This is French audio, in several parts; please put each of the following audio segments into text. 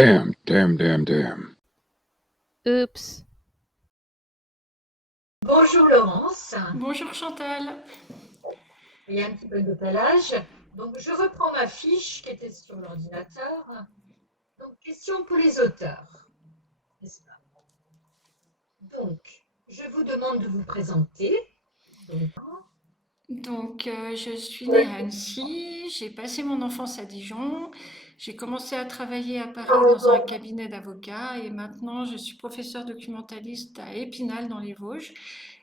Damn, damn, damn, damn. Oups. Bonjour Laurence, Bonjour Chantal. il y a un petit peu de décalage. Donc je reprends ma fiche qui était sur l'ordinateur. Donc question pour les auteurs, n'est-ce pas? Donc je vous demande de vous présenter. Donc, Je suis née à Annecy, j'ai passé mon enfance à Dijon, j'ai commencé à travailler à Paris dans un cabinet d'avocats et maintenant je suis professeure documentaliste à Épinal dans les Vosges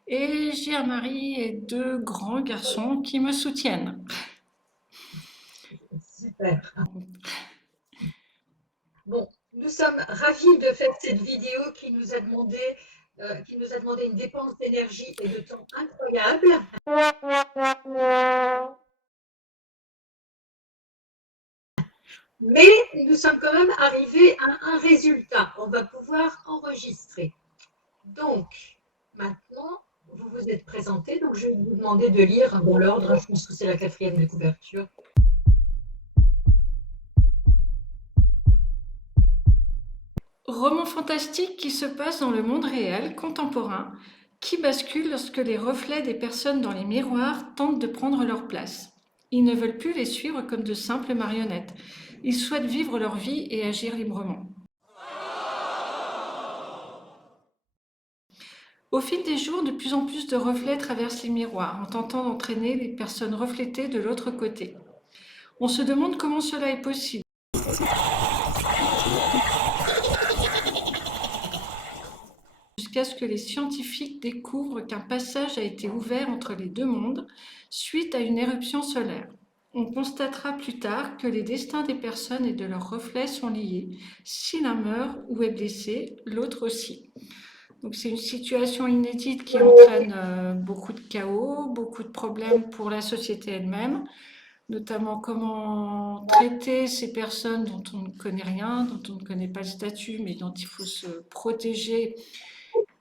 et j'ai un mari et deux grands garçons qui me soutiennent. super. Bon, nous sommes ravis de faire cette vidéo qui nous a demandé une dépense d'énergie et de temps incroyable. Mais nous sommes quand même arrivés à un résultat. On va pouvoir enregistrer. Donc, maintenant, vous vous êtes présenté, donc je vais vous demander de lire dans l'ordre. Je pense que c'est la quatrième de couverture. Roman fantastique qui se passe dans le monde réel, contemporain, qui bascule lorsque les reflets des personnes dans les miroirs tentent de prendre leur place. Ils ne veulent plus les suivre comme de simples marionnettes. Ils souhaitent vivre leur vie et agir librement. Au fil des jours, de plus en plus de reflets traversent les miroirs en tentant d'entraîner les personnes reflétées de l'autre côté. On se demande comment cela est possible. Jusqu'à ce que les scientifiques découvrent qu'un passage a été ouvert entre les deux mondes suite à une éruption solaire. On constatera plus tard que les destins des personnes et de leurs reflets sont liés. Si l'un meurt ou est blessé, l'autre aussi. Donc c'est une situation inédite qui entraîne beaucoup de chaos, beaucoup de problèmes pour la société elle-même, notamment comment traiter ces personnes dont on ne connaît rien, dont on ne connaît pas le statut, mais dont il faut se protéger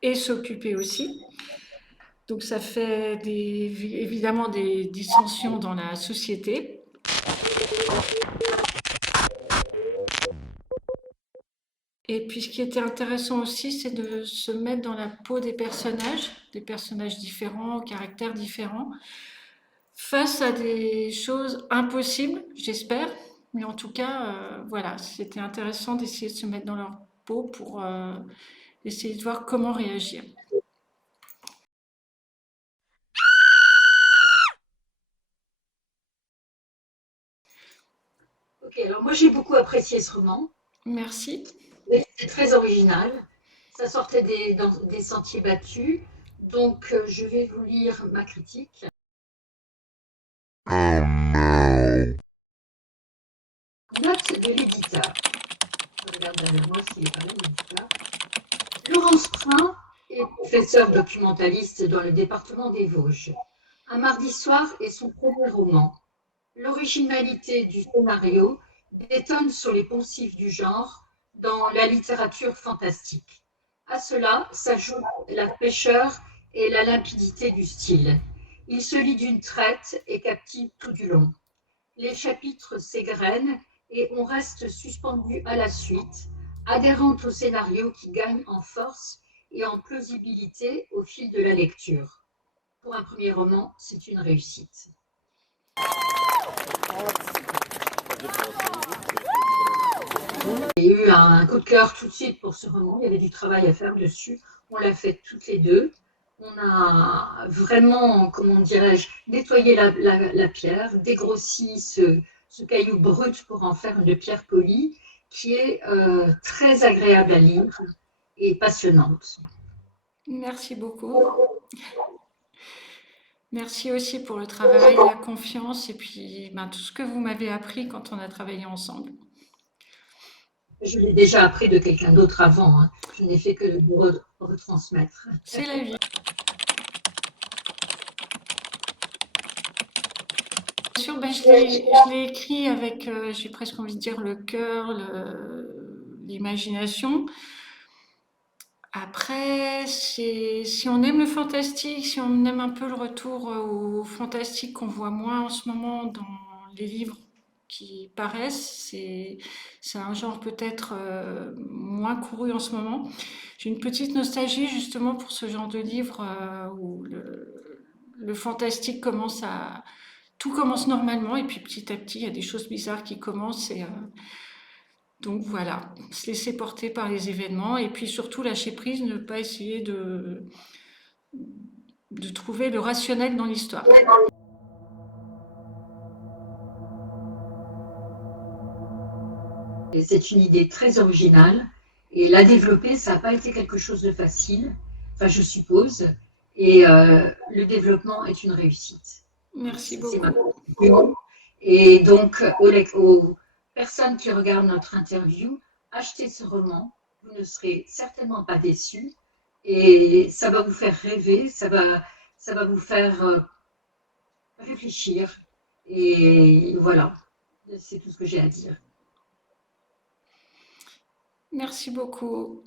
et s'occuper aussi. Donc ça fait évidemment des dissensions dans la société. Et puis ce qui était intéressant aussi, c'est de se mettre dans la peau des personnages différents, aux caractères différents, face à des choses impossibles, j'espère. Mais en tout cas, voilà, c'était intéressant d'essayer de se mettre dans leur peau pour essayer de voir comment réagir. Ok, alors moi j'ai beaucoup apprécié ce roman. Merci. C'est très original. Ça sortait des sentiers battus. Donc je vais vous lire ma critique. Oh no. Note de l'éditeur. Je regarde derrière moi s'il est pas là, l'éditeur. Laurence Prin est professeure documentaliste dans le département des Vosges. Un mardi soir est son premier roman. L'originalité du scénario détonne sur les poncifs du genre dans la littérature fantastique. À cela s'ajoute la fraîcheur et la limpidité du style. Il se lit d'une traite et captive tout du long. Les chapitres s'égrènent et on reste suspendu à la suite, adhérant au scénario qui gagne en force et en plausibilité au fil de la lecture. Pour un premier roman, c'est une réussite. J'ai eu un coup de cœur tout de suite pour ce roman. Il y avait du travail à faire dessus. On l'a fait toutes les deux. On a vraiment, comment dirais-je, nettoyé la pierre, dégrossi ce caillou brut pour en faire une pierre polie qui est très agréable à lire et passionnante. Merci beaucoup. Merci aussi pour le travail, la confiance et puis tout ce que vous m'avez appris quand on a travaillé ensemble. Je l'ai déjà appris de quelqu'un d'autre avant. Hein. Je n'ai fait que de vous retransmettre. C'est la vie. Bien sûr, je l'ai écrit avec, j'ai presque envie de dire, le cœur, l'imagination. Après, si on aime le fantastique, si on aime un peu le retour au fantastique qu'on voit moins en ce moment dans les livres qui paraissent. C'est un genre peut-être moins couru en ce moment. J'ai une petite nostalgie justement pour ce genre de livre où le fantastique tout commence normalement et puis petit à petit il y a des choses bizarres qui commencent donc voilà, se laisser porter par les événements et puis surtout lâcher prise, ne pas essayer de trouver le rationnel dans l'histoire. Et c'est une idée très originale et la développer, ça n'a pas été quelque chose de facile, enfin je suppose, et le développement est une réussite. Merci C'est ma beaucoup. conclusion. Et donc, aux personnes qui regardent notre interview, achetez ce roman, vous ne serez certainement pas déçus et ça va vous faire rêver, ça va vous faire réfléchir. Et voilà, c'est tout ce que j'ai à dire. Merci beaucoup.